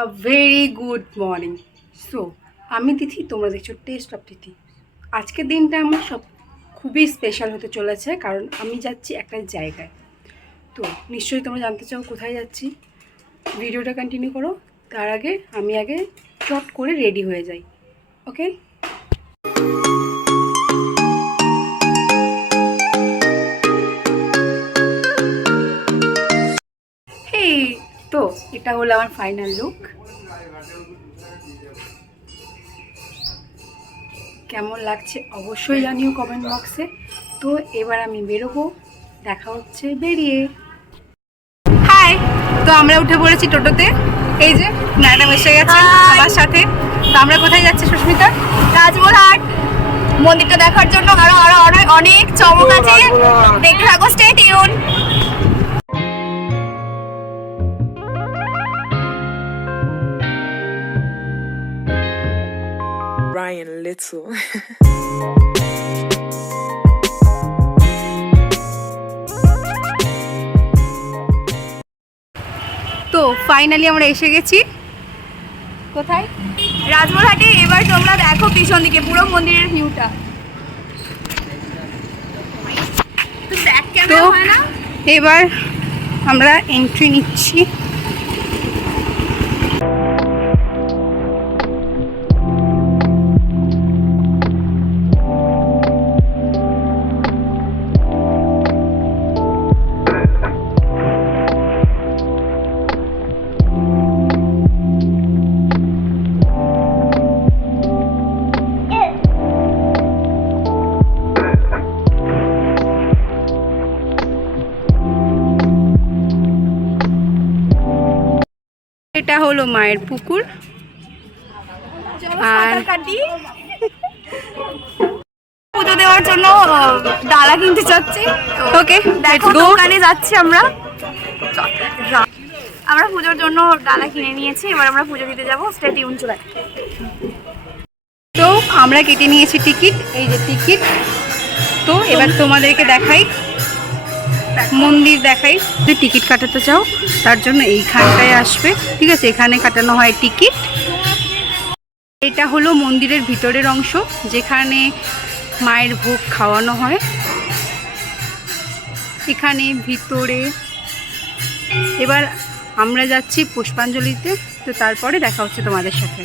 A very good morning. So আমি তিথি, তোমরা দেখছো টেস্ট অফ তিথি। আজকের দিনটা আমার খুবই স্পেশাল হতে চলেছে, কারণ আমি যাচ্ছি একটা জায়গায়। তো নিশ্চয়ই তোমরা জানতে চাও কোথায় যাচ্ছি। ভিডিওটা কন্টিনিউ করো। তার আগে আমি চট করে রেডি হয়ে যাই। ওকে, এই তো এটা হলো আমার ফাইনাল লুক। কেমন লাগছে অবশ্যই জানিও কমেন্ট বক্সে। তো এবার আমি বেরোবো, দেখা হচ্ছে বেরিয়ে। হাই, তো আমরা উঠে পড়েছি টোটোতে। এই যে ম্যাডাম এসে গেছে আমার সাথে। তো আমরা কোথায় যাচ্ছি সুস্মিতা? রাজমোহনহাট মন্দিরটা দেখার জন্য। আরো আরো অনেক চমক আছে, দেখতে থাকো, স্টে টিউন। Ryan Little. তো ফাইনালি আমরা এসে গেছি। কোথায়? রাজমোহনহাটে। এবার তোমরা দেখো পিছন দিকে পুরো মন্দিরের ভিউটা। তো এবার আমরা এন্ট্রি নিচ্ছি। এটা হলো মায়ের পুকুর। আর পুজো দেওয়ার জন্য ডালা কিনতে চাচ্ছি। ওকে, দেখো দোকানে যাচ্ছি আমরা। আমরা পুজোর জন্য ডালা কিনে নিয়েছি, এবার আমরা পুজো দিতে যাবো। স্টে টিউন চলে। তো আমরা কেটে নিয়েছি টিকিট, এই যে টিকিট। তো এবার তোমাদেরকে দেখাই, মন্দির দেখাই। যদি টিকিট কাটাতে চাও তার জন্য এইখানটায় আসবে, ঠিক আছে? এখানে কাটানো হয় টিকিট। এটা হলো মন্দিরের ভিতরের অংশ, যেখানে মায়ের ভোগ খাওয়ানো হয়। এখানে ভিতরে এবার আমরা যাচ্ছি পুষ্পাঞ্জলিতে। তো তারপরে দেখা হচ্ছে তোমাদের সাথে।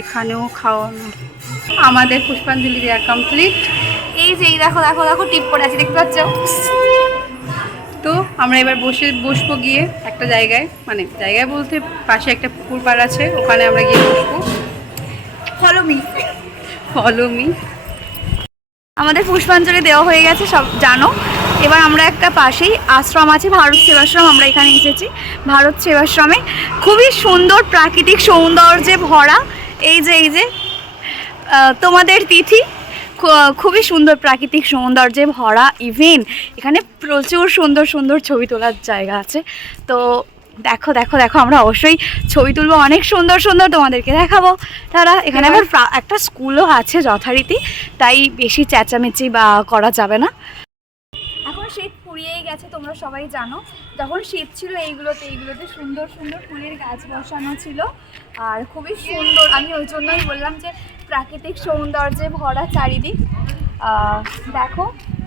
এখানেও খাওয়ানো। আমাদের পুষ্পাঞ্জলি দেওয়া কমপ্লিট। এই যে দেখো দেখো দেখো টিপ পড়ে আছে, দেখতে পাচ্ছ? তো আমরা এবার বসবো গিয়ে একটা জায়গায়, মানে জায়গায় বলতে পাশে একটা পুকুর পাড় আছে, ওখানে আমরা গিয়ে বসবো। Follow me. আমাদের পুষ্পাঞ্জলি দেওয়া হয়ে গেছে, সব জানো। এবার আমরা একটা পাশেই আশ্রম আছে, ভারত সেবাশ্রম, আমরা এখানে এসেছি। ভারত সেবাশ্রমে খুবই সুন্দর প্রাকৃতিক সৌন্দর্যে ভরা। এই যে তোমাদের তিথি, খুবই সুন্দর প্রাকৃতিক সৌন্দর্যে ভরা। ইভেন এখানে প্রচুর সুন্দর সুন্দর ছবি তোলার জায়গা আছে। তো দেখো দেখো দেখো, আমরা অবশ্যই ছবি তুলবো, অনেক সুন্দর সুন্দর তোমাদেরকে দেখাবো। তারা এখানে আবার একটা স্কুলও আছে যথারীতি, তাই বেশি চেঁচামেচি বা করা যাবে না। এখন শীত ফুরিয়েই গেছে, তোমরা সবাই জানো। যখন শীত ছিল এইগুলোতে সুন্দর সুন্দর ফুলের গাছ বসানো ছিল, আর খুবই সুন্দর। আমি ওই জন্যই বললাম যে প্রাকৃতিক সৌন্দর্যে ভরা চারিদিক। দেখো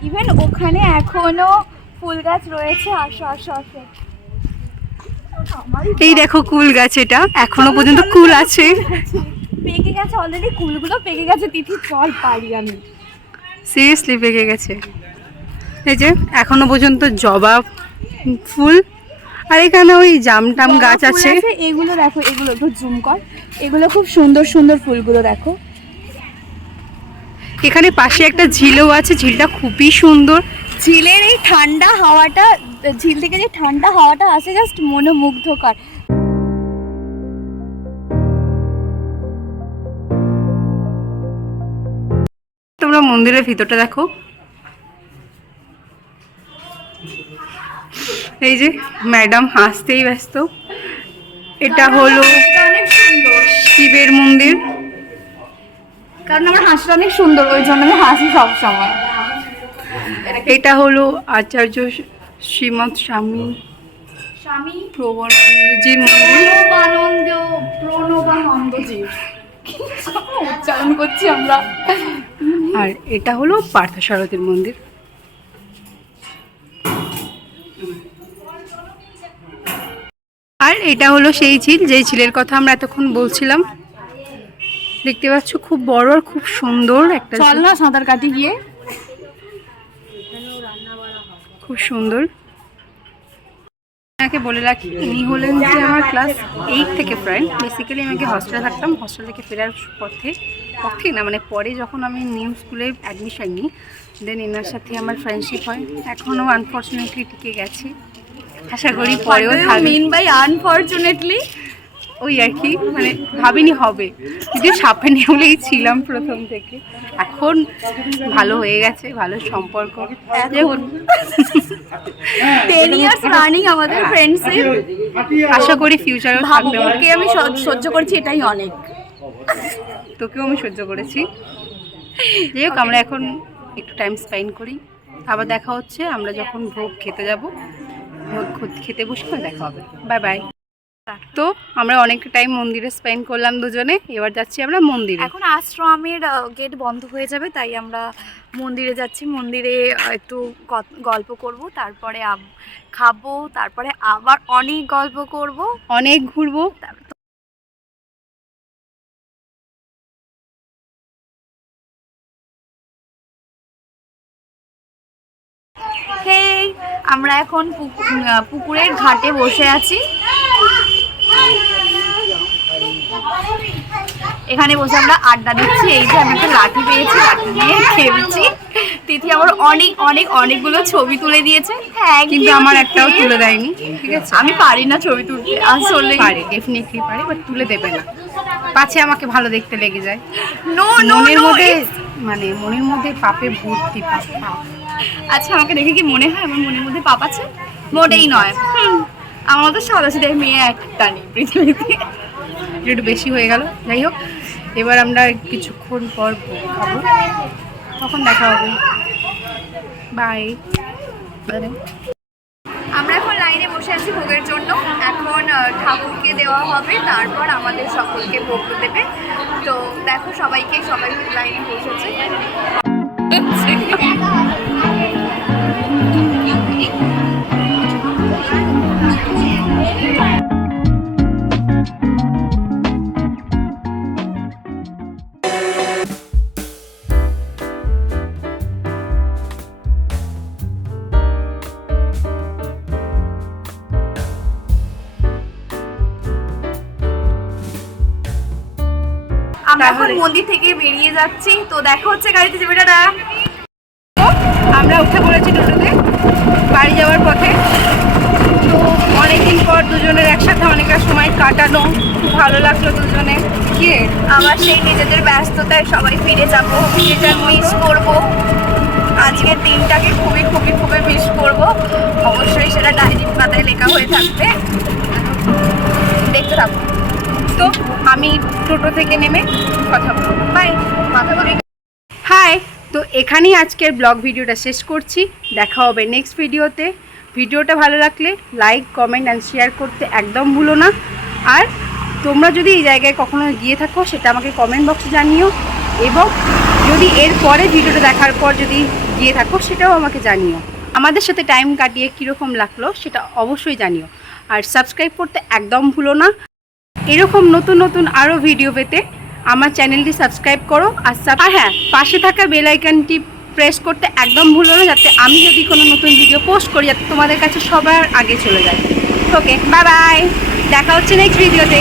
ইভেন ওখানে এখনো ফুল গাছ রয়েছে। আসো আসো আসো, এই দেখো কুল গাছ, এটা এখনো পর্যন্ত কুল আছে। পেকে গেছে অলরেডি, কুলগুলো পেকে গেছে। তিথি চল, পারি আমি। সিরিয়াসলি পেকে গেছে। এই যে এখনো পর্যন্ত জবা ফুল, আর এখানে ওই জামটাম গাছ আছে। এগুলো দেখো, এগুলো একটু জুম কর, এগুলো খুব সুন্দর সুন্দর ফুলগুলো দেখো। এখানে পাশে একটা ঝিলও আছে, ঝিলটা খুবই সুন্দর। ঝিলের এই ঠান্ডা হাওয়াটা, ঝিল থেকে যে ঠান্ডা হাওয়াটা আসে, জাস্ট মনোমুগ্ধকর। তোমরা মন্দিরের ভিতরটা দেখো। এই যে ম্যাডাম হাসতেই ব্যস্ত। এটা হলো শিবের মন্দির। কারণ আমার হাসিটা অনেক সুন্দর, ওই জন্য আমি হাসি সবসময়। এটা হলো আচার্য শ্রীমৎ স্বামী স্বামী প্রবণজির মন্দির। প্রণবানন্দজির উচ্চারণ করছি আমরা। আর এটা হলো পার্থসারথীর মন্দির। আর এটা হলো সেই ঝিল, যেই ঝিলের কথা আমরা এতক্ষণ বলছিলাম। দেখতে পাচ্ছ খুব বড় আর খুব সুন্দর একটা চল না সাঁতার কাটি গিয়ে। খুব সুন্দর। আপনাকে বলে রাখি, ইনি হলেন যে আমার ক্লাস 8 থেকে ফ্রেন্ড। বেসিক্যালি আমি আগে হস্টেলে থাকতাম, হস্টেল থেকে ফেরার পথে না মানে পরে যখন আমি নিউ স্কুলে অ্যাডমিশন নিই, দেন এনার সাথে আমার ফ্রেন্ডশিপ হয়। এখনও আনফর্চুনেটলি টিকে গেছে, আশা করি পরেও থাকবে। মিন বাই আনফরচুনেটলি ওই আর কি, মানে ভাবিনি হবে, যদিও সাপে নেউলেই ছিলাম প্রথম থেকে। এখন ভালো হয়ে গেছে, ভালো সম্পর্ক। 10 ইয়ার্স রানিং আমাদের ফ্রেন্ডশিপ। আশা করি ফিউচারেও ভাবো থাকবে। ওকে আমি সহ্য করছি, এটাই অনেক। তোকেও আমি সহ্য করেছি। যাই হোক, আমরা এখন একটু টাইম স্পেন্ড করি, আবার দেখা হচ্ছে আমরা যখন ভোগ খেতে যাব। ভোগ খেতে বসে দেখা হবে। Bye bye. তো আমরা অনেক টাইম মন্দিরে স্পেন্ড করলাম দুজনে, এবার যাচ্ছি আমরা মন্দিরে। এখন আশ্রমের গেট বন্ধ হয়ে যাবে, তাই আমরা মন্দিরে যাচ্ছি। মন্দিরে একটু গল্প করব, তারপরে খাবো, তারপরে আবার অনেক গল্প করব, অনেক ঘুরবো। হেই, আমরা এখন পুকুরের ঘাটে বসে আছি। এখানে বসে আমরা আড্ডা দিচ্ছি। এই যে আমি একটা লাঠি পেয়েছি, লাঠি নিয়ে খেলছি। তিথি আমার অনেকগুলো ছবি তুলে দিয়েছে। হ্যাঁ, কিন্তু আমার একটাও তুলে দেয়নি। ঠিক আছে, আমি পারি না ছবি তুলতে, আসলে পারে, ডেফিনেটলি পারে, বাট তুলে দেবে না, পাছে আমাকে ভালো দেখতে লেগে যায়। নো মনের মধ্যে মানে মনের মধ্যে পাপে ভর্তি, পাপ। আচ্ছা, আমাকে দেখে কি মনে হয় আমার মনের মধ্যে পাপ আছে? মোটেই নয়। আমার মতো সাদা সিধে মেয়ে একটা নেই পৃথিবীতে। একটু বেশি হয়ে গেল। যাই হোক, এবার আমরা কিছুক্ষণ পর ভোগ খাবো, তখন দেখা হবে। বাই। আমরা এখন লাইনে বসে আছি ভোগের জন্য। এখন ঠাকুরকে দেওয়া হবে, তারপর আমাদের সকলকে ভোগ দেবে। তো দেখো সবাই লাইনে বসেছে। আমরা এখন মন্দির থেকে বেরিয়ে যাচ্ছি। তো দেখা হচ্ছে গাড়িতে, যাবে। টাটা। আমরা উঠে পড়েছি টোটোতে বাড়ি যাওয়ার পথে। তো অনেকদিন পর দুজনের একসাথে অনেকটা সময় কাটানো, খুব ভালো লাগলো দুজনে। কি আবার সেই নিজেদের ব্যস্ততায় সবাই ফিরে যাব, মিস করব। আজকের দিনটাকে খুবই মিস করব। অবশ্যই সেটা ডায়েরির পাতায় লেখা হয়ে থাকবে, দেখতে থাকবো। তো আমি টোটো থেকে নেমে কথা বলবো। বাই। মাথা ধরে হাই। তো এখানেই আজকের ব্লগ ভিডিওটা শেষ করছি। দেখা হবে নেক্সট ভিডিওতে। ভিডিওটা ভালো লাগলে লাইক, কমেন্ট অ্যান্ড শেয়ার করতে একদম ভুলো না। আর তোমরা যদি এই জায়গায় কখনো গিয়ে থাকো, সেটা আমাকে কমেন্ট বক্সে জানিও। এবং যদি এর পরে ভিডিওটা দেখার পর যদি গিয়ে থাকো, সেটাও আমাকে জানিও। আমাদের সাথে টাইম কাটিয়ে কীরকম লাগলো সেটা অবশ্যই জানিও। আর সাবস্ক্রাইব করতে একদম ভুলো না। এরকম নতুন আরও ভিডিও পেতে আমার চ্যানেলটি সাবস্ক্রাইব করো। আর হ্যাঁ, পাশে থাকা বেল আইকনটি প্রেস করতে একদম ভুলো না, যাতে আমি যদি কোনো নতুন ভিডিও পোস্ট করি যাতে তোমাদের কাছে সবার আগে চলে যায়। ওকে, বাই বাই। দেখা হচ্ছে নেক্সট ভিডিওতে।